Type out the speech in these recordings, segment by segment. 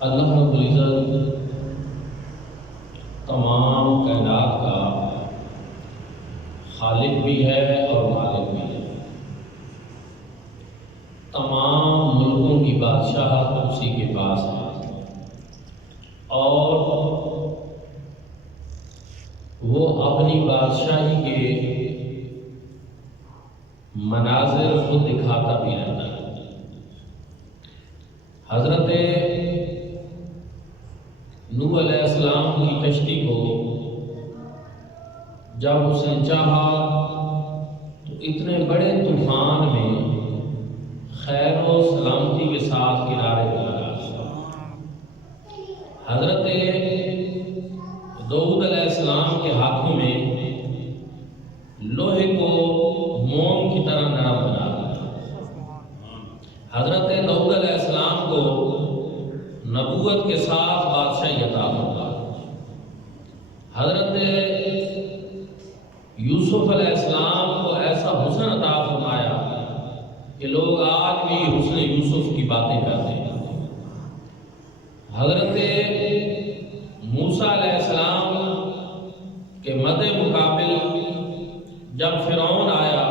اللہ رب العزت تمام کائنات کا خالق بھی ہے اور مالک بھی ہے۔ تمام ملکوں کی بادشاہت اسی کے پاس ہے اور وہ اپنی بادشاہی کے مناظر خود دکھاتا بھی رہتا ہے۔ حضرت نوح علیہ السلام کی کشتی کو جب اس نے چاہا تو اتنے بڑے طوفان میں خیر و سلامتی کے ساتھ کنارے پہ لگا۔ حضرت داؤد علیہ السلام کے ہاتھوں میں لوہے کو موم کی طرح نرم بنا دیا۔ حضرت داؤد علیہ السلام کو نبوت کے ساتھ بادشاہی عطا فرمائی۔ حضرت یوسف علیہ السلام کو ایسا حسن عطا فرمایا کہ لوگ آج بھی حسن یوسف کی باتیں کرتے ہیں۔ حضرت موسیٰ علیہ السلام کے مد مقابل جب فرعون آیا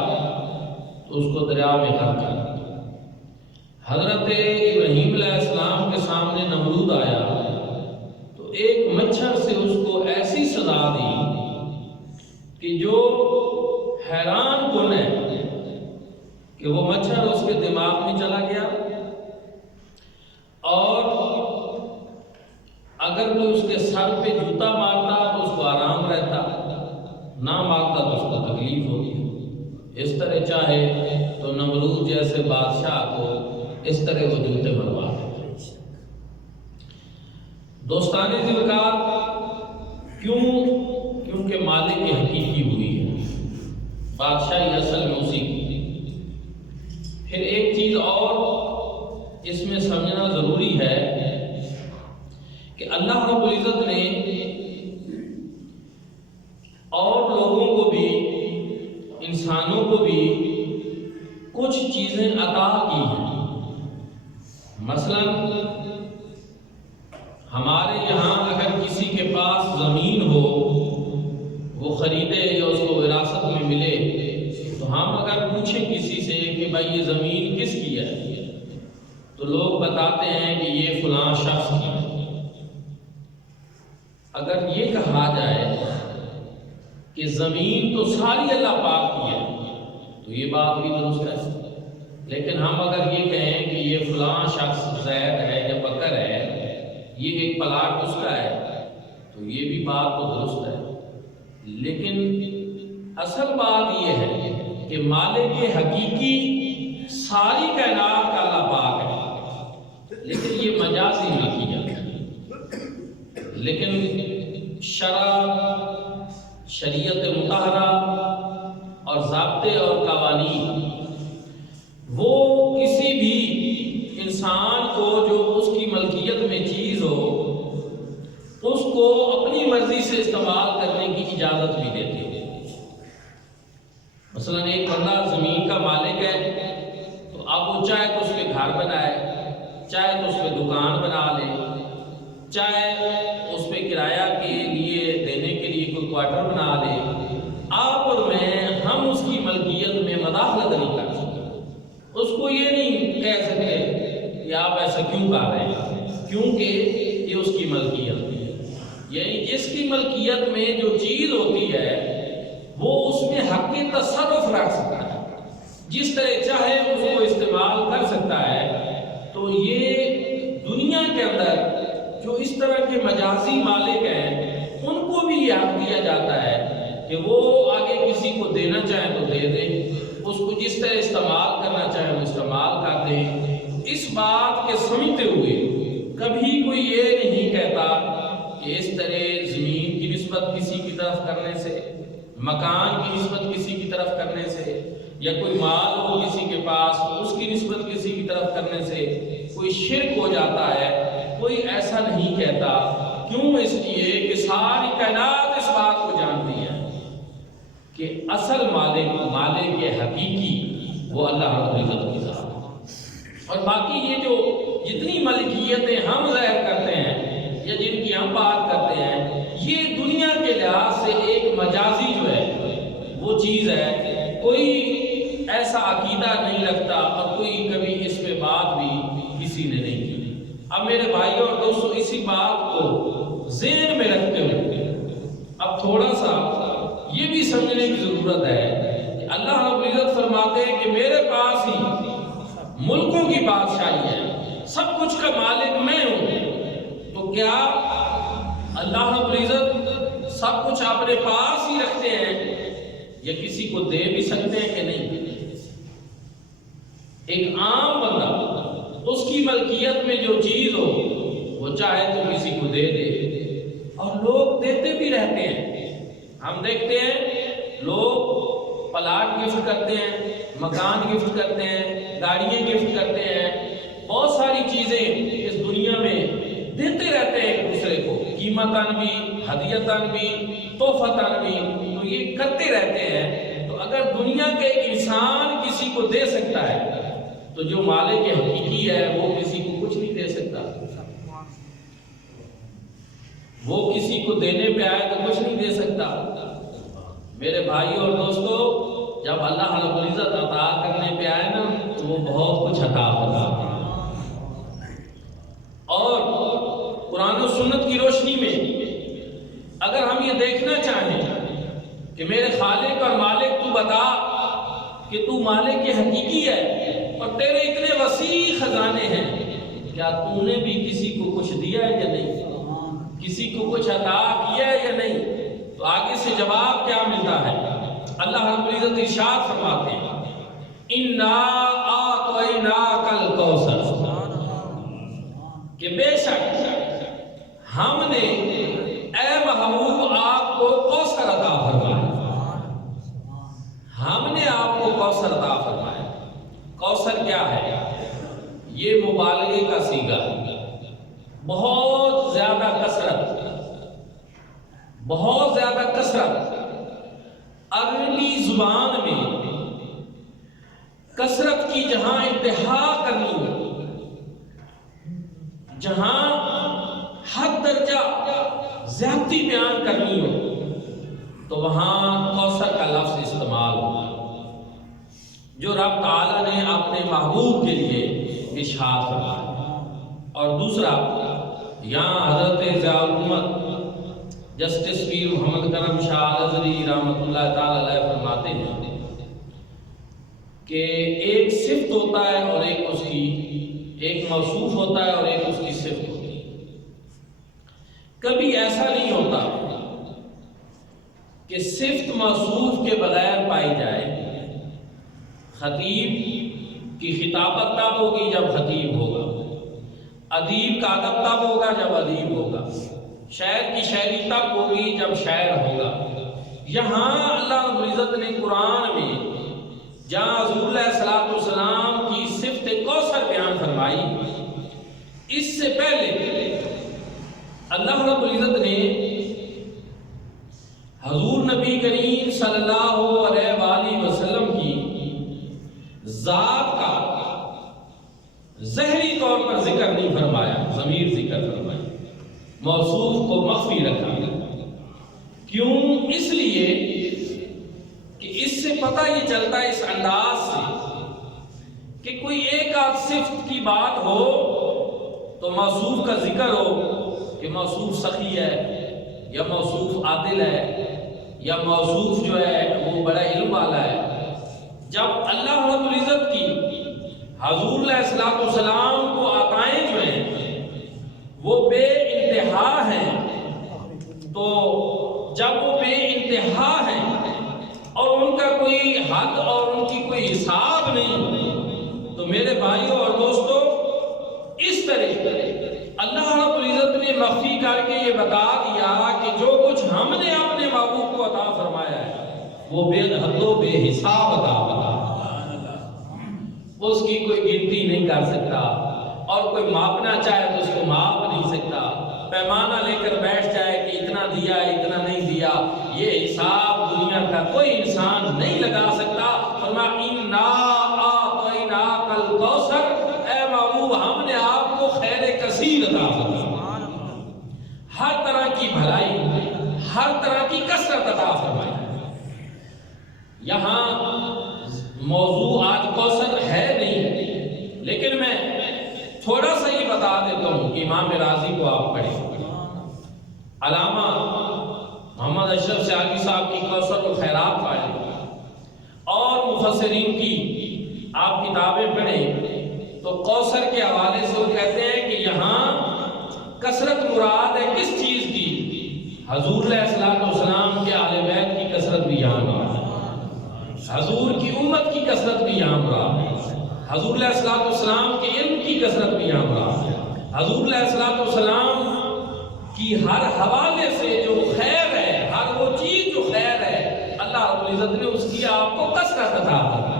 تو اس کو دریا میں غرق کر دیا۔ حضرت ابراہیم علیہ السلام کے سامنے نمرود آیا تو ایک مچھر سے اس کو ایسی سزا دی کہ جو حیران کن ہے کہ وہ مچھر اس کے دماغ میں چلا گیا اور اگر کوئی اس کے سر پہ جوتا مارتا تو اس کو آرام رہتا، نہ مارتا تو اس کو تکلیف ہوتی۔ اس طرح چاہے تو نمرود جیسے بادشاہ کو اس طرح وہ جوتے مروا دیتے۔ دوستانِ ذوالفقار کیونکہ مالک حقیقی ہوئی ہے، بادشاہی اصل میں اسی کی۔ پھر ایک چیز اور اس میں سمجھنا ضروری ہے کہ اللہ رب العزت نے اور لوگوں کو بھی، انسانوں کو بھی کچھ چیزیں عطا کی ہیں۔ مثلا ہمارے یہاں اگر کسی کے پاس زمین ہو، وہ خریدے یا اس کو وراثت میں ملے، تو ہم اگر پوچھیں کسی سے کہ بھائی یہ زمین کس کی ہے تو لوگ بتاتے ہیں کہ یہ فلاں شخص کی ہے۔ اگر یہ کہا جائے کہ زمین تو ساری اللہ پاک کی ہے تو یہ بات بھی درست ہے، لیکن ہم اگر یہ کہیں کہ یہ فلاں شخص زید ہے یا بکر ہے، یہ ایک پلاٹ اس کا ہے، تو یہ بھی بات تو درست ہے۔ لیکن اصل بات یہ ہے کہ مالک حقیقی ساری کائنات کا اللہ پاک ہے، لیکن یہ مجازی ملکیت ہے۔ لیکن شریعت مطہرہ اور ضابطے اور قوانین وہ کسی بھی انسان کو جو اس کی ملکیت میں چیز ہو اس کو اپنی مرضی سے استعمال کرنے کی اجازت بھی دیتے ہیں۔ مثلا ایک بندہ زمین کا مالک ہے تو اب وہ چاہے تو اس پہ گھر بنائے، چاہے تو اس پہ دکان بنا لے، چاہے اس پہ کرایہ کے لیے دینے کے لیے کوئی کوارٹر بنا لے، آپ اور میں ہم اس کی ملکیت میں مداخلت نہیں کر سکتے۔ اس کو یہ نہیں کہہ سکتے کہ آپ ایسا کیوں کر رہے ہیں، کیونکہ یہ اس کی ملکیت ہے۔ یعنی جس کی ملکیت میں جو چیز ہوتی ہے وہ اس میں حق تصرف رکھ سکتا ہے، جس طرح چاہے اس کو استعمال کر سکتا ہے۔ تو یہ دنیا کے اندر جو اس طرح کے مجازی مالک ہیں ان کو بھی یہ حق دیا جاتا ہے کہ وہ آگے کسی کو دینا چاہیں تو دے دیں، اس کو جس طرح استعمال کرنا چاہیں وہ استعمال کر دیں۔ اس بات کے سمجھتے ہوئے کبھی کوئی یہ نہیں کہتا کہ اس طرح زمین کی نسبت کسی کی طرف کرنے سے، مکان کی نسبت کسی کی طرف کرنے سے، یا کوئی مال ہو کسی کے پاس اس کی نسبت کسی کی طرف کرنے سے کوئی شرک ہو جاتا ہے۔ کوئی ایسا نہیں کہتا، کیوں؟ اس لیے کہ ساری کائنات اس بات کو جانتی ہے کہ اصل مالک حقیقی وہ اللہ رب العزت کی ذات ہے، اور باقی یہ جو جتنی ملکیتیں ہم ظاہر کرتے چیز ہے، کوئی ایسا عقیدہ نہیں رکھتا اور کوئی کبھی اس پہ بات بھی کسی نے نہیں کی۔ اب میرے بھائیوں اور دوستوں، اسی بات کو ذہن میں رکھتے ہوئے اب تھوڑا سا یہ بھی سمجھنے کی ضرورت ہے کہ اللہ رب العزت فرماتے ہیں کہ میرے پاس ہی ملکوں کی بادشاہی ہے، سب کچھ کا مالک میں ہوں، تو کیا اللہ رب العزت سب کچھ اپنے پاس ہی رکھتے ہیں یا کسی کو دے بھی سکتے ہیں کہ نہیں؟ ایک عام بندہ اس کی ملکیت میں جو چیز ہو وہ چاہے تو کسی کو دے دے، اور لوگ دیتے بھی رہتے ہیں۔ ہم دیکھتے ہیں لوگ پلاٹ گفٹ کرتے ہیں، مکان گفٹ کرتے ہیں، گاڑیاں گفٹ کرتے ہیں، بہت ساری چیزیں اس دنیا میں دیتے رہتے ہیں ایک دوسرے کو، قیمتاً بھی، ہدیتاً بھی، تحفتاً بھی، تو یہ کرتے رہتے ہیں۔ تو اگر دنیا کے ایک انسان کسی کو دے سکتا ہے تو جو مالک حقیقی ہے وہ کسی کو کچھ نہیں دے سکتا۔ وہ کسی کو دینے پہ آئے تو کچھ نہیں دے سکتا۔ میرے بھائیوں اور دوستو، جب اللہ رب العزت عطا کرنے پہ آئے نا تو وہ بہت کچھ عطا ہوتا ہے۔ اور قرآن و سنت کی روشنی میں اگر ہم یہ دیکھنا چاہیں کہ میرے خالق اور مالک تو بتا کہ تو مالک حقیقی ہے اور تیرے اتنے وسیع خزانے ہیں، کیا تو نے بھی کسی کو کچھ دیا ہے یا نہیں؟ کسی کو کچھ عطا کیا ہے یا نہیں؟ تو آگے سے جواب کیا ملتا ہے؟ اللہ رب العزت ارشاد فرماتے ہیں اِنَّا أَعْطَيْنَاكَ الْكَوْثَرَ، کہ بے شک ہم نے اے محبوب آپ کو کوثر عطا فرمایا، ہم نے آپ کو کوثر عطا فرمایا۔ کوثر کیا ہے؟ یہ مبالغے کا صیغہ، بہت زیادہ کثرت، بہت زیادہ کثرت۔ عربی زبان میں کثرت کی جہاں انتہا کرنی ہو، جہاں حد درجہ زیادتی بیان کرنی ہو، تو وہاں کوثر کا لفظ استعمال ہوگا، جو رب تعالیٰ نے اپنے محبوب کے لیے ارشاد فرمایا۔ اور دوسرا، یہاں حضرت ضیاء الامت جسٹس پیر محمد کرم شاہ الازہری رحمۃ اللہ تعالی علیہ فرماتے ہیں کہ ایک صفت ہوتا ہے اور ایک اس کی ایک موصوف ہوتا ہے اور ایک اس کی صفت ہوتی ہے۔ کبھی ایسا نہیں ہوتا کہ صفت موصوف کے بغیر پائی جائے۔ خطیب کی خطابت تب ہوگی جب خطیب ہوگا، ادیب کا ادب تب ہوگا جب ادیب ہوگا، شاعر کی شاعری تب ہوگی جب شاعر ہوگا۔ یہاں اللہ رب العزت نے قرآن میں جہاں حضور علیہ السلام کی صفت کوثر بیان فرمائی، اس سے پہلے اللہ رب العزت نے حضور نبی کریم صلی اللہ علیہ وآلہ وسلم کی ذات کا ظاہری طور پر ذکر نہیں فرمایا، ضمیر ذکر فرمایا، موصوف کو مخفی رکھا۔ کیوں؟ اس لیے کہ اس سے پتہ یہ چلتا ہے اس انداز سے کہ کوئی ایک آدھ صفت کی بات ہو تو موصوف کا ذکر ہو کہ موصوف سخی ہے یا موصوف عادل ہے یا موصوف جو ہے وہ بڑا علم والا ہے۔ جب اللہ رب العزت کی حضور علیہ السلام کو عطائیں جو ہیں وہ بے انتہا ہیں، تو جب وہ بے انتہا ہیں اور ان کا کوئی حد اور ان کی کوئی حساب نہیں، تو میرے بھائیوں اور دوستوں، اس طرح اللہ رب العزت نے مخفی کر کے یہ بتا دیا کہ جو کچھ ہم نے اپنے محبوب کو عطا فرمایا ہے وہ بے حد و بے حساب عطا فرمایا، اس کی کوئی گنتی نہیں کر سکتا، اور کوئی ماپنا چاہے تو اس کو ماپ نہیں سکتا، پیمانہ لے کر بیٹھ جائے کہ اتنا دیا اتنا نہیں دیا، یہ حساب دنیا کا کوئی انسان نہیں لگا سکتا۔ فرمایا اِنَّا أَعْطَيْنَاكَ الْكَوْثَرَ، اے محبوب ہم نے آپ کو خیر کثیر عطا فرمایا، ہر طرح کی بھلائی، ہر طرح کی کثرت عطا فرمائی۔ کہ امام راضی کو آپ پڑھیں، علامہ محمد اشرف سیالی صاحب کی کوثر الخیرات پڑھیں، اور مفسرین کی آپ کتابیں پڑھیں تو کوثر کے حوالے سے وہ کہتے ہیں کہ یہاں کثرت مراد ہے کس چیز کی؟ حضور علیہ السلام کے اہل بیت کی کثرت بھی یہاں مراد ہے، حضور کی امت کی کثرت بھی یہاں مراد ہے، حضور علیہ السلام کے علم کی کثرت بھی یہاں مراد ہے، حضور علیہ السلام کی ہر حوالے سے جو خیر ہے، ہر وہ چیز جو خیر ہے، اللہ رب العزت نے اس کی آپ کو کثرت عطا کی۔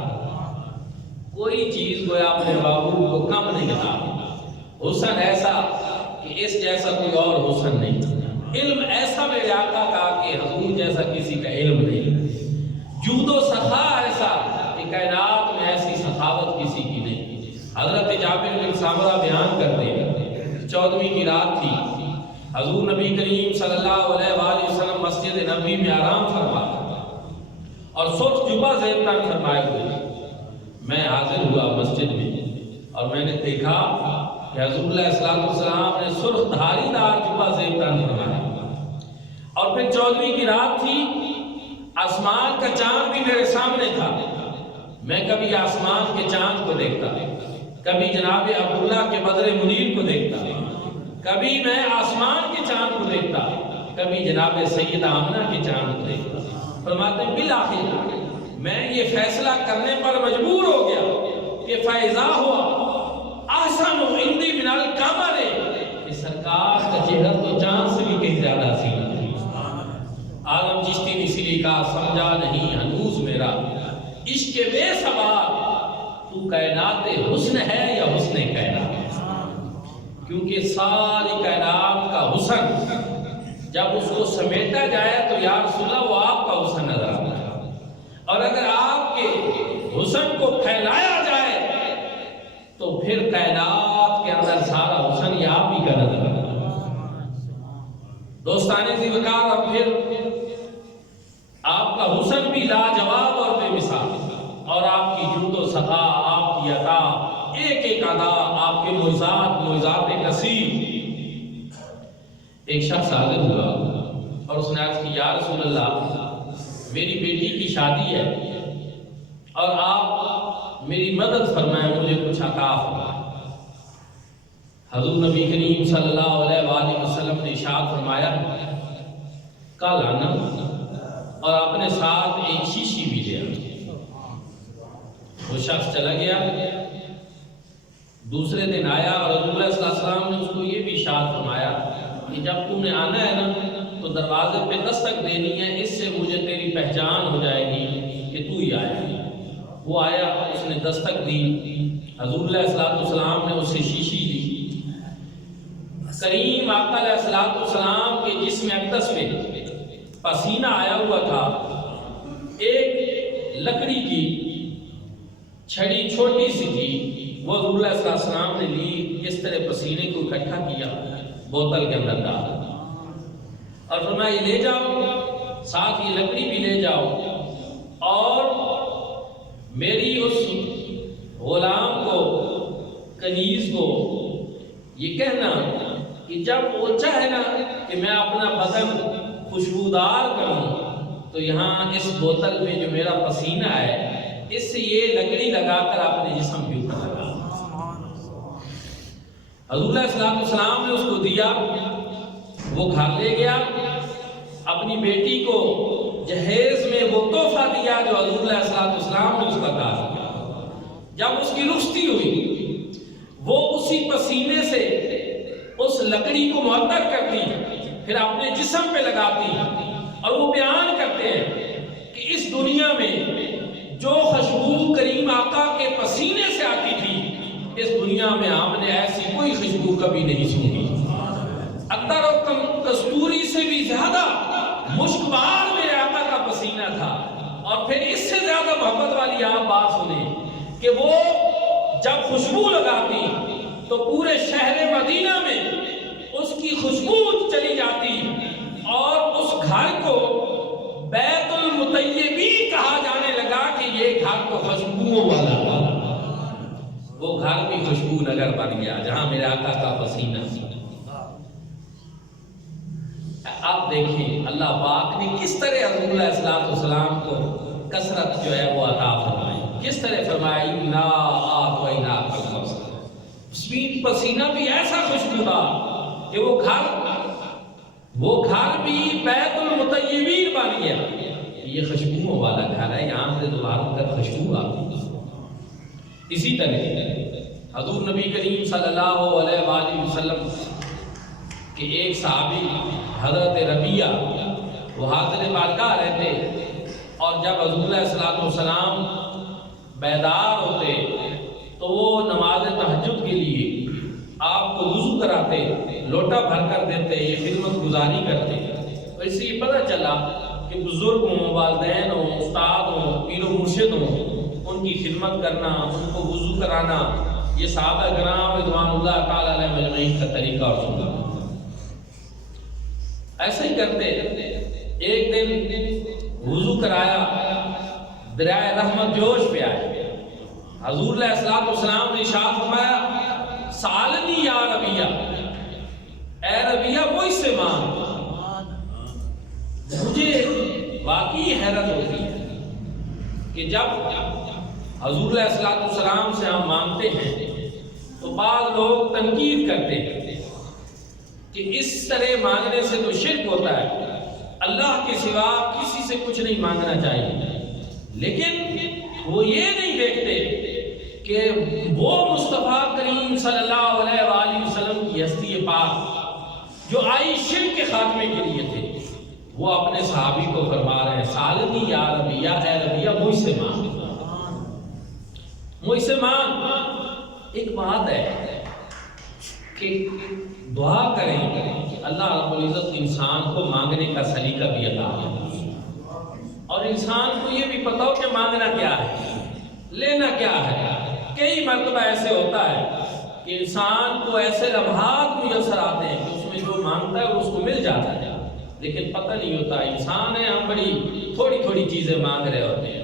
کوئی چیز گویا اپنے بابو کو کم نہیں عطا، حسن ایسا کہ اس جیسا کوئی اور حسن نہیں، علم ایسا میرے آقا کا کہ حضور جیسا کسی کا علم نہیں، جود و سخا ایسا کہ کائنات میں ایسی سخاوت کسی کی نہیں۔ حضرت جابر بن سامرہ بیان کرتے ہیں 14ویں کی رات تھی، حضور نبی کریم صلی اللہ علیہ وآلہ وسلم مسجد نبوی میں آرام فرما اور سرخ جبہ زیب تن فرمائے ہوئے، میں حاضر ہوا مسجد میں اور میں نے دیکھا کہ حضور علیہ السلام نے سرخ دھاری دار جبہ زیب تن فرمایا، اور پھر 14ویں کی رات تھی، آسمان کا چاند بھی میرے سامنے تھا، میں کبھی آسمان کے چاند کو دیکھتا، کبھی جناب عبداللہ کے بدر منیر کو دیکھتا، کبھی میں آسمان کے چاند کو دیکھتا، کبھی جناب سیدہ آمنہ کے چاند کو دیکھتا۔ فرماتے ہیں بالآخر میں یہ فیصلہ کرنے پر مجبور ہو گیا کہ فائزہ ہوا احسن عندی من القمر، کہ سرکار کا چہرہ تو چاند سے بھی کہیں زیادہ حسین ہے۔ عالم چشتی نے اسی لیے کہا سمجھا نہیں ہنوز میرا عشق بے سوال، تو کائنات حسن ہے یا حسن کائنات؟ کیونکہ ساری کائنات کا حسن جب اس کو سمیٹا جائے تو یا رسول اللہ وہ آپ کا حسن نظر آتا ہے، اور اگر آپ کے حسن کو پھیلایا جائے تو پھر کائنات کے اندر سارا حسن یہ آپ ہی کا نظر آتا ہے۔ دوستانے ذی وقار، اور پھر آپ کا حسن بھی لاجواب اور بے مثال، اور آپ کی جود و سخا، آپ کی عطا، ایک ایک ادا، آپ کے معجزات کثیر۔ ایک شخص حاضر ہوا اور اس نے عرض کی یا رسول اللہ میری بیٹی کی شادی ہے اور آپ میری مدد فرمائیں، مجھے کچھ عطا فرمائیں۔ حضور نبی کریم صلی اللہ علیہ وآلہ وسلم نے ارشاد فرمایا کل آنا اور اپنے ساتھ ایک شیشی بھی لے آنا۔ وہ شخص چلا گیا، دوسرے دن آیا اور رسول اللہ صلی اللہ علیہ وسلم نے اس کو یہ بھی ارشاد فرمایا کہ جب تم نے آنا ہے نا تو دروازے پہ دستک دینی ہے، اس سے مجھے تیری پہچان ہو جائے گی کہ تو ہی آیا۔ وہ آیا، اس نے دستک دی، حضور علیہ السلام نے اس سے شیشی لی، کریم آقا علیہ السلام کے جسم اقدس پہ پسینہ آیا ہوا تھا، ایک لکڑی کی چھڑی چھوٹی سی تھی، وہ حضور علیہ السلام نے لی، اس طرح پسینے کو اکٹھا کیا، بوتل کے اندر ڈالا اور فرمایا یہ لے جاؤ، ساتھ یہ لکڑی بھی لے جاؤ، اور میری اس غلام کو، کنیز کو یہ کہنا کہ جب وہ چاہے نا کہ میں اپنا بدن خوشبودار کروں تو یہاں اس بوتل میں جو میرا پسینہ ہے اس سے یہ لکڑی لگا کر اپنے جسم کے اوپر لگا۔ حضور علیہ السلام نے اس کو دیا، وہ گھر لے گیا، اپنی بیٹی کو جہیز میں وہ تحفہ دیا جو حضور علیہ السلام نے اس کا کہا۔ جب اس کی رخصتی ہوئی وہ اسی پسینے سے اس لکڑی کو معطر کرتی، پھر اپنے جسم پہ لگاتی، اور وہ بیان کرتے ہیں کہ اس دنیا میں جو خوشبو کریم آقا کے پسینے سے آتی تھی اس دنیا میں ہم نے ایسی کوئی خوشبو کبھی نہیں سنی۔ عطر و کستوری سے بھی زیادہ مشکبار میرے آقا کا پسینہ تھا، اور پھر اس سے زیادہ محبت والی آپ بات سنیں کہ وہ جب خوشبو لگاتی تو پورے شہر مدینہ میں اس کی خوشبو چلی جاتی، اور اس گھر کو بیت المطیبی کہا جانے لگا کہ یہ گھر تو خوشبوؤں والا تھا۔ وہ گھر بھی خوشبو نگر بن گیا جہاں میرے آقا کا پسینہ تھا۔ آپ دیکھیں اللہ پاک نے کس طرح حضور علیہ السلام کو کثرت جو ہے وہ عطا فرمائی، کس طرح فرمائی نا آتیناک الکوثر، پسینہ بھی ایسا خوشبودار کہ وہ گھر بھی بیت المطیبین بن گیا۔ یہ خوشبوؤں والا گھر ہے، یہاں سے دوبارہ کر خوشبو آتی ہے۔ اسی طرح حضور نبی کریم صلی اللہ علیہ وآلہ وسلم کہ ایک صحابی حضرت ربیہ وہ حاضر بارگاہ رہتے، اور جب حضور علیہ السلام بیدار ہوتے تو وہ نماز تہجد کے لیے آپ کو وضو کراتے، لوٹا بھر کر دیتے، یہ خدمت گزاری کرتے۔ تو اس سے یہ پتہ چلا کہ بزرگ ہوں، والدین ہوں، استاد ہوں، پیر و مرشد ہوں، ان کی خدمت کرنا، ان کو وضو کرانا، یہ صحابہ کرام رضوان اللہ تعالی علیہ مجمعین کا طریقہ اور سنت۔ ایسے ہی کرتے، ایک دن وضو کرایا، دریائے رحمت جوش پہ آئے، حضور علیہ السلام نے ارشاد فرمایا سالنی یا ربیہ، اے ربیہ مجھ سے مانگ۔ مجھے واقعی حیرت ہوتی ہے کہ جب حضور علیہ السلام سے ہم مانگتے ہیں تو بعض لوگ تنقید کرتے ہیں کہ اس طرح مانگنے سے تو شرک ہوتا ہے، اللہ کے سوا کسی سے کچھ نہیں مانگنا چاہیے، لیکن وہ یہ نہیں دیکھتے کہ وہ مصطفیٰ کریم صلی اللہ علیہ وآلہ وسلم کی ہستی پاک جو آئی شرک کے خاتمے کے لیے تھے، وہ اپنے صحابی کو فرما رہے ہیں سالنی یا ربیہ، اے ربیہ مجھ سے مانگ، مجھ سے مانگ۔ ایک بات ہے کہ دعا کریں کہ اللہ رب العزت انسان کو مانگنے کا سلیقہ بھی عطا کرے، اور انسان کو یہ بھی پتا ہو کہ مانگنا کیا ہے، لینا کیا ہے۔ کئی مرتبہ ایسے ہوتا ہے کہ انسان کو ایسے لمحات میسر آتے ہیں کہ اس میں جو مانگتا ہے وہ اس کو مل جاتا ہے، لیکن پتہ نہیں ہوتا انسان ہے، ہم بڑی تھوڑی تھوڑی چیزیں مانگ رہے ہوتے ہیں،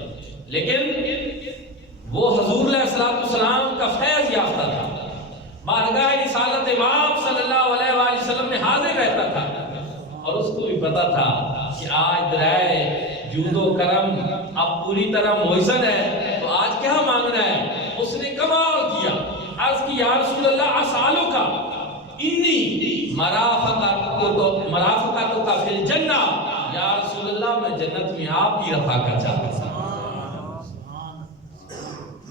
لیکن وہ حضور علیہ السلام کا فیض یافتہ تھا، بارگاہ رسالت امام صلی اللہ علیہ وآلہ وسلم میں حاضر رہتا تھا، اور اس کو بھی پتا تھا کہ آج درائے جود و کرم اب پوری طرح موزن ہے، تو آج کیا مانگنا ہے۔ اس نے کمال کیا، عرض کی یا رسول اللہ اسالو کا انی مرافقت کا فی الجنہ، یا رسول اللہ میں جنت میں آپ کی رفاقت چاہتا ہوں،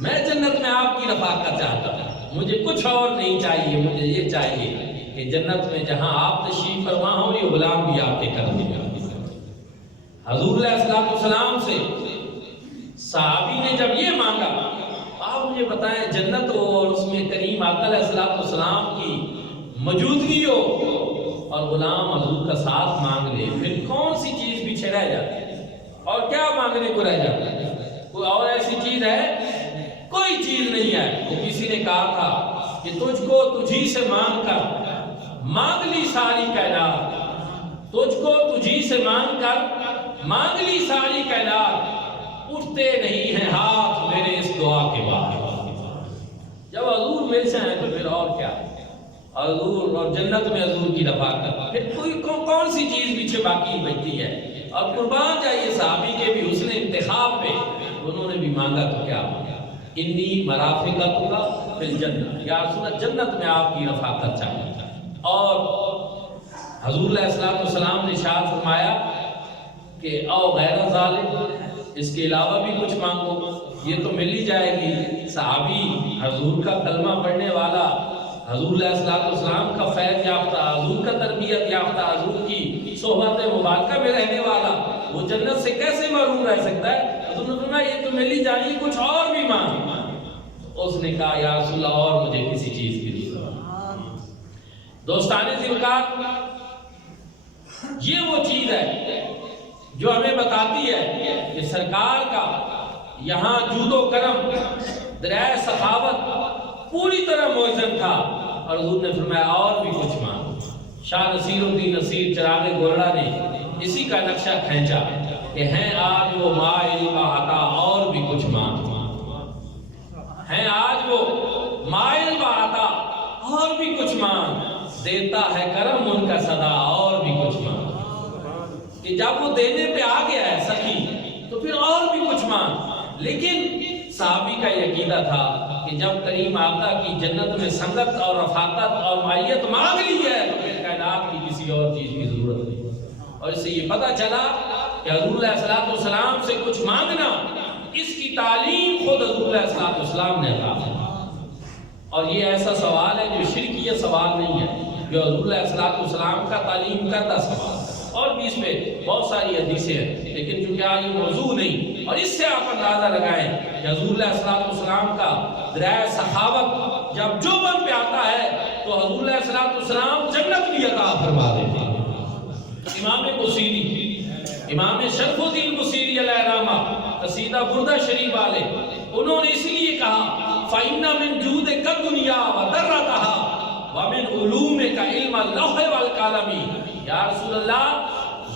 میں جنت میں آپ کی رفاقت چاہتا ہوں، مجھے کچھ اور نہیں چاہیے، مجھے یہ چاہیے کہ جنت میں جہاں آپ تشریف فرما ہوں یہ غلام بھی آپ کے قدم میں۔ حضور علیہ السلام سے صحابی نے جب یہ مانگا، آپ مجھے بتائیں جنت ہو اور اس میں کریم آقا علیہ السلام کی موجودگی ہو اور غلام حضور کا ساتھ مانگ لے، پھر کون سی چیز پیچھے رہ جاتی ہے، اور کیا مانگنے کو رہ جاتا ہے؟ کوئی اور ایسی چیز ہے؟ کوئی چیز نہیں ہے۔ تو کسی نے کہا تھا کہ تجھ کو تجھی سے مانگ کر مانگ لی ساری کائنات، تجھ کو تجھی سے مانگ کر مانگ لی ساری کائنات، اٹھتے نہیں ہیں ہاتھ میرے اس دعا کے بعد۔ جب حضور مل جائیں تو پھر اور کیا، حضور اور جنت میں حضور کی رفاقت، پھر کوئی کون سی چیز پیچھے باقی بچتی ہے۔ اور قربان جائیے صحابی کے بھی حسن انتخاب پہ، انہوں نے بھی مانگا تو کیا مانگا، انی مرافقتک فی الجنہ، یا رسول اللہ جنت میں آپ کی رفاقت چاہیے۔ اور حضور علیہ السلام نے ارشاد فرمایا کہ او غیر ذالک، اس کے علاوہ بھی کچھ مانگو، یہ تو مل ہی جائے گی۔ صحابی حضور کا کلمہ پڑھنے والا، حضور علیہ السلام کا فیض یافتہ، حضور کا تربیت یافتہ، حضور کی صحبت مبارکہ میں رہنے والا، وہ جنت سے کیسے محروم رہ سکتا ہے؟ حضور نے فرمایا یہ تو مل ہی جائے، کچھ اور بھی مانگ۔ اس نے کہا یا رسول اللہ اور مجھے کسی چیز کی ضرورت۔ دوستان ذوالفقار، یہ وہ چیز ہے جو ہمیں بتاتی ہے کہ سرکار کا یہاں جود و کرم، دریائے سخاوت پوری طرح موزن تھا، اور حضور نے فرمایا اور بھی کچھ مانگ۔ شاہ نصیر الدین نصیر چراغ گولڑا نے اسی کا نقشہ کھینچا کہ ہیں آج وہ مائل بہتا اور بھی کچھ مانگ، ہیں آج وہ مائل بہتا اور بھی کچھ مانگ، دیتا ہے کرم ان کا صدا اور بھی کچھ مانگ۔ کہ جب وہ دینے پہ آ گیا ہے سخی تو پھر اور بھی کچھ مانگ، لیکن صحابی کا یہ عقیدہ تھا کہ جب کریم آقا کی جنت میں سنگت اور رفاقت اور معیت مانگ لی ہے تو پھر کائنات کی کسی اور چیز کی ضرورت نہیں۔ اور اس سے یہ پتہ چلا کہ حضور علیہ الصلوۃ والسلام سے کچھ مانگنا، اس کی تعلیم خود حضور علیہ الصلوۃ والسلام نے عطا کی۔ اور یہ ایسا سوال ہے جو شرکیہ سوال نہیں ہے، جو حضور علیہ الصلوۃ والسلام کا تعلیم کردہ سوال ہے۔ اور بھی اس میں بہت ساری حدیثیں ہیں، لیکن چونکہ آج یہ موضوع نہیں، اور اس سے آپ اندازہ لگائیں کہ حضور علیہ الصلوۃ والسلام کا ذرائع سخاوت جب جو من پہ آتا ہے تو حضور علیہ الصلوۃ والسلام جنت بھی عطا فرما دیتے ہیں۔ امام بصیری، امام شرف الدین بصیری علیہ رحمہ، قصیدہ بردہ شریف والے، انہوں نے اس لیے کہا فَإِنَّ مِن جُودِكَ الدُّنْيَا وَضَرَّتَهَا وَمِنْ عُلُومِكَ عِلْمَ اللَّوْحِ وَالْقَلَمِ۔ یا رسول اللہ،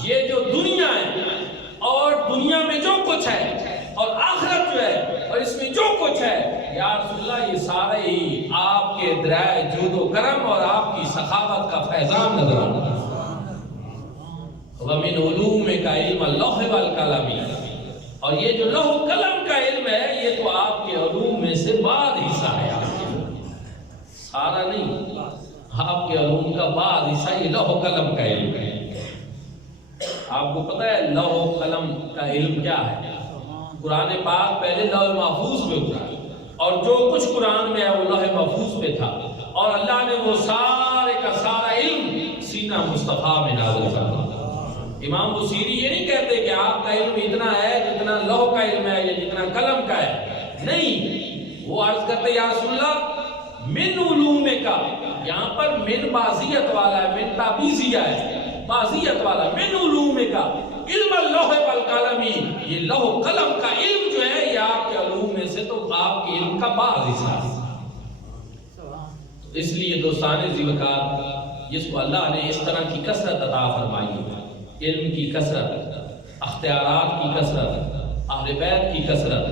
یہ جو دنیا ہے اور دنیا میں جو کچھ ہے اور آخرت جو ہے اور اس میں جو کچھ ہے، یا رسول اللہ یہ سارے ہی آپ کے ذرائع جود و کرم اور آپ کی سخاوت کا فیضان نظر آتا ہے۔ وَمِنْ عُلُومِكَ عِلْمَ اللَّوْحِ وَالْقَلَمِ، اور یہ جو لوح و قلم کا علم ہے یہ تو آپ کے علوم میں سے بعض حصہ ہے، سارا نہیں، آپ کے علوم کا بعض حصہ یہ لوح و قلم کا علم ہے۔ آپ کو پتہ ہے لوح و قلم کا علم کیا ہے؟ قرآن پاک پہلے لوح محفوظ میں اترا اور جو کچھ قرآن میں ہے وہ لوح محفوظ پہ تھا، اور اللہ نے وہ سارے کا سارا علم سینہ مصطفیٰ میں نازل کر دیا۔ امام بصیری یہ نہیں کہتے کہ آپ کا علم اتنا ہے جتنا لوح کا علم ہے یا جتنا قلم کا ہے، نہیں، وہ عرض کرتے یا رسول اللہ من علوم کا، یہاں پر من بازیت والا ہے، من تابیزیہ ہے، بازیت والا، من علوم کا علم اللوح والقلم، یہ لوح و قلم کا علم جو ہے یہ آپ کے علوم میں سے تو آپ کے علم کا بعض حصہ ہے۔ اس لیے دوستان ذی وقار، جس کو اللہ نے اس طرح کی کثرت عطا فرمائی ہے، علم کی کثرت، اختیارات کی کثرت، اہل بیت کی کثرت،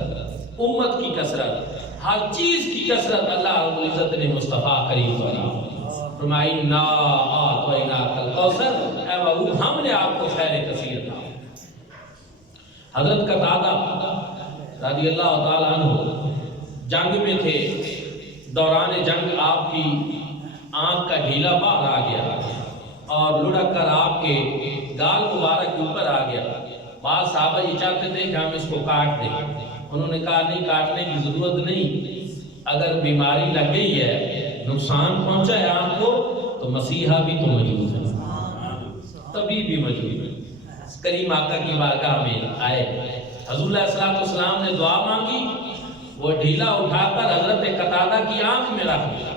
امت کی کثرت، ہر چیز کی کثرت، اللہ رب العزت نے مصطفیٰ کریم فرمائی نا اعطیناک الکوثر، اے محبوب ہم نے آپ کو خیر کثیر عطا۔ حضرت قتادہ رضی اللہ تعالیٰ عنہ جنگ میں تھے، دوران جنگ آپ کی آنکھ کا ڈھیلا باہر آ گیا اور لڑک کر آپ کے گال مبارک کے اوپر آ گیا۔ بعض صحابہ یہ چاہتے تھے کہ ہم اس کو کاٹ دیں، انہوں نے کہا نہیں، کاٹنے کی ضرورت نہیں، اگر بیماری لگ گئی ہے، نقصان پہنچا ہے آنکھ کو، تو مسیحا بھی تو موجود ہے، طبیب بھی موجود ہے۔ کریم آقا کی بارگاہ میں آئے، حضور علیہ الصلوۃ والسلام نے دعا مانگی، وہ ڈھیلا اٹھا کر حضرت قتادہ کی آنکھ میں رکھ دیا۔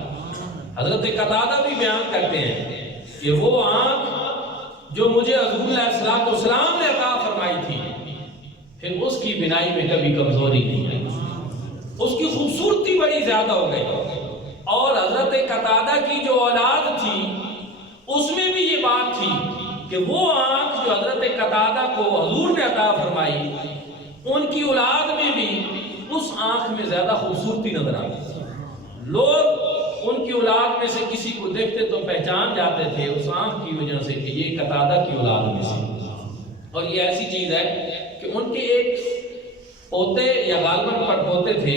حضرت قتادہ بھی بیان کرتے ہیں کہ وہ آنکھ جو مجھے حضور علیہ الصلوۃ والسلام نے عطا فرمائی تھی، پھر اس کی بینائی میں کبھی کمزوری نہیں آئی، اس کی خوبصورتی بڑی زیادہ ہو گئی۔ اور حضرت قتادہ کی جو اولاد تھی اس میں بھی یہ بات تھی کہ وہ آنکھ جو حضرت قتادہ کو حضور نے عطا فرمائی، ان کی اولاد میں بھی اس آنکھ میں زیادہ خوبصورتی نظر آتی۔ لوگ ان کی اولاد میں سے کسی کو دیکھتے تو پہچان جاتے تھے اس آنکھ کی وجہ سے کہ یہ قتادہ کی اولاد میں سے۔ اور یہ ایسی چیز ہے کہ ان کے ایک پوتے یا غالباً پڑپوتے تھے،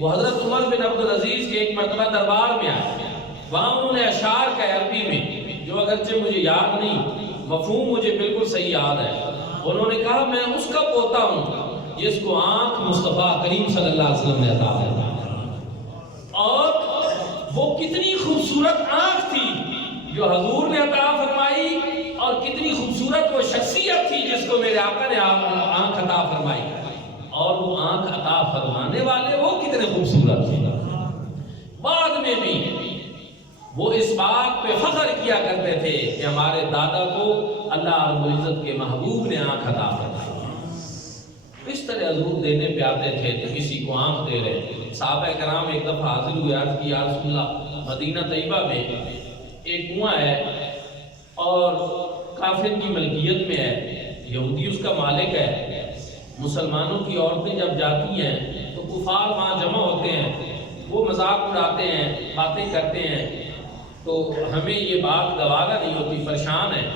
وہ حضرت عمر بن عبدالعزیز کے ایک مرتبہ دربار میں آئے، وہاں انہوں نے اشعار کا عربی میں، جو اگرچہ مجھے یاد نہیں، مفہوم مجھے بالکل صحیح یاد ہے، انہوں نے کہا میں اس کا پوتا ہوں جس کو آنکھ مصطفیٰ کریم صلی اللہ علیہ وسلم نے عطا فرمائی۔ اور وہ کتنی خوبصورت آنکھ تھی جو حضور نے عطا فرمائی، اور کتنی خوبصورت وہ شخصیت تھی جس کو میرے آقا نے آنکھ عطا فرمائی، اور وہ آنکھ عطا فرمانے والے وہ کتنے خوبصورت تھے۔ بعد میں بھی وہ اس بات پہ فخر کیا کرتے تھے کہ ہمارے دادا کو اللہ رب العزت کے محبوب نے آنکھ عطا فرمائی۔ اس طرح حضور دینے پہ آتے تھے تو کسی کو آنکھ دے رہے۔ صحابہ کرام ایک دفعہ حاضر ہوئے، عرض کی یا رسول اللہ، مدینہ طیبہ میں ایک کنواں ہے اور کافر کی ملکیت میں ہے، یہودی اس کا مالک ہے، مسلمانوں کی عورتیں جب جاتی ہیں تو کفار وہاں جمع ہوتے ہیں، وہ مذاق اڑاتے ہیں، باتیں کرتے ہیں، تو ہمیں یہ بات گوارا نہیں ہوتی، پریشان ہے،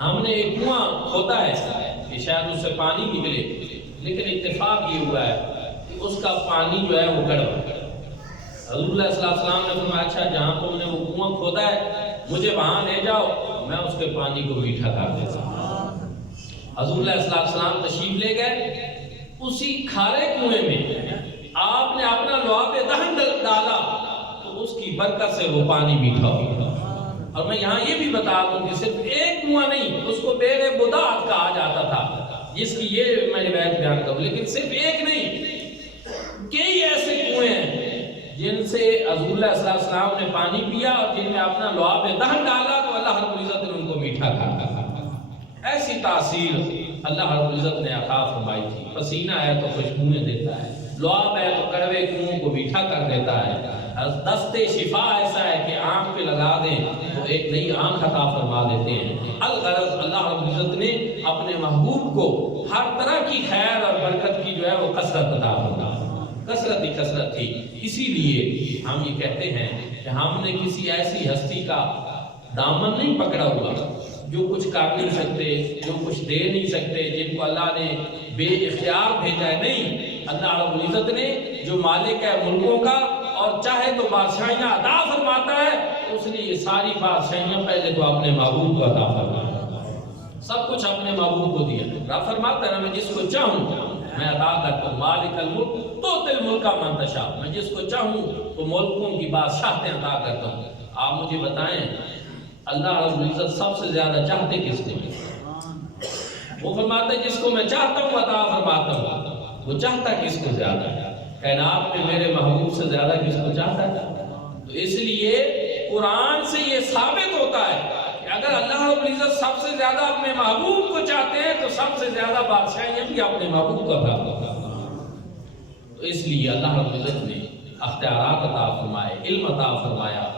ہم نے ایک کنواں کھودا ہے کہ شاید اس سے پانی نکلے، لیکن اتفاق یہ ہوا ہے کہ اس کا پانی جو ہے وہ کڑوا۔ حضور علیہ السلام نے فرمایا اچھا جہاں تم نے وہ کنواں کھودا ہے مجھے وہاں لے جاؤ، میں اس کے پانی کو میٹھا کر دیتا ہوں۔ حضور علیہ السلام تشریف لے گئے، اسی کھارے کنویں میں آپ نے اپنا لعاب دہن ڈالا تو اس کی برکت سے وہ پانی میٹھا ہو گیا۔ اور میں یہاں یہ بھی بتا دوں کہ صرف ایک کنواں نہیں، اس کو بیر بدعت کہا جاتا تھا، جس کی یہ میں روایت بیان کروں، لیکن صرف ایک نہیں، کئی ایسے کنویں ہیں جن سے حضور علیہ السلام نے پانی پیا اور جن میں اپنا لعاب دہن ڈالا تو اللہ رب العزت نے ان کو میٹھا کھا۔ ایسی تاثیر اللہ رب العزت نے عطا فرمائی تھی۔ پسینہ ہے تو خوشبوئیں دیتا ہے، لعاب ہے تو کڑوے کنووں کو میٹھا کر دیتا ہے، دست شفا ایسا ہے کہ آنکھ پہ لگا دیں تو ایک نئی آنکھ عطا فرما دیتے ہیں۔ الغرض اللہ رب العزت نے اپنے محبوب کو ہر طرح کی خیر اور برکت کی جو ہے وہ کثرت عطا فرمائی، کثرت ہی کثرت تھی۔ اسی لیے ہم یہ کہتے ہیں کہ ہم نے کسی ایسی ہستی کا دامن نہیں پکڑا ہوا جو کچھ کر نہیں سکتے، جو کچھ دے نہیں سکتے، جن کو اللہ نے بے اختیار بھیجا ہے۔ نہیں، اللہ رب العزت نے جو مالک ہے ملکوں کا اور چاہے تو بادشاہیاں عطا فرماتا ہے، اس نے یہ ساری بادشاہیاں پہلے تو اپنے محبوب کو عطا فرمایا، سب کچھ اپنے محبوب کو دیا۔ رب فرماتا ہے میں جس کو چاہوں میں عطا کرتا ہوں، مالک الملک تؤتی الملک من تشاء، میں جس کو چاہوں تو ملکوں کی بادشاہتیں عطا کرتا ہوں۔ آپ مجھے بتائیں اللہ رب العزت سب سے زیادہ چاہتے کس کو؟ وہ فرماتا ہے جس کو میں چاہتا ہوں عطا فرماتا ہوں۔ وہ چاہتا کس کو زیادہ ہے؟ کائنات میں میرے محبوب سے زیادہ کس کو چاہتا ہے؟ تو اس لیے قرآن سے یہ ثابت ہوتا ہے کہ اگر اللہ رب العزت سب سے زیادہ اپنے محبوب کو چاہتے ہیں تو سب سے زیادہ بادشاہیاں بھی اپنے محبوب کو عطا کرتا ہے۔ تو اس لیے اللہ رب العزت نے اختیارات عطا فرمائے، علم عطا فرمایا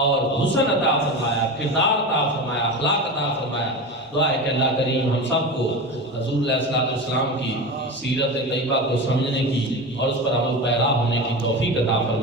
اور حسن عطا فرمایا، کردار عطا فرمایا، اخلاق عطا فرمایا۔ دعا ہے کہ اللہ کریم ہم سب کو حضور علیہ السلام کی سیرت طیبہ کو سمجھنے کی اور اس پر عمل پیرا ہونے کی توفیق عطا فرمائے۔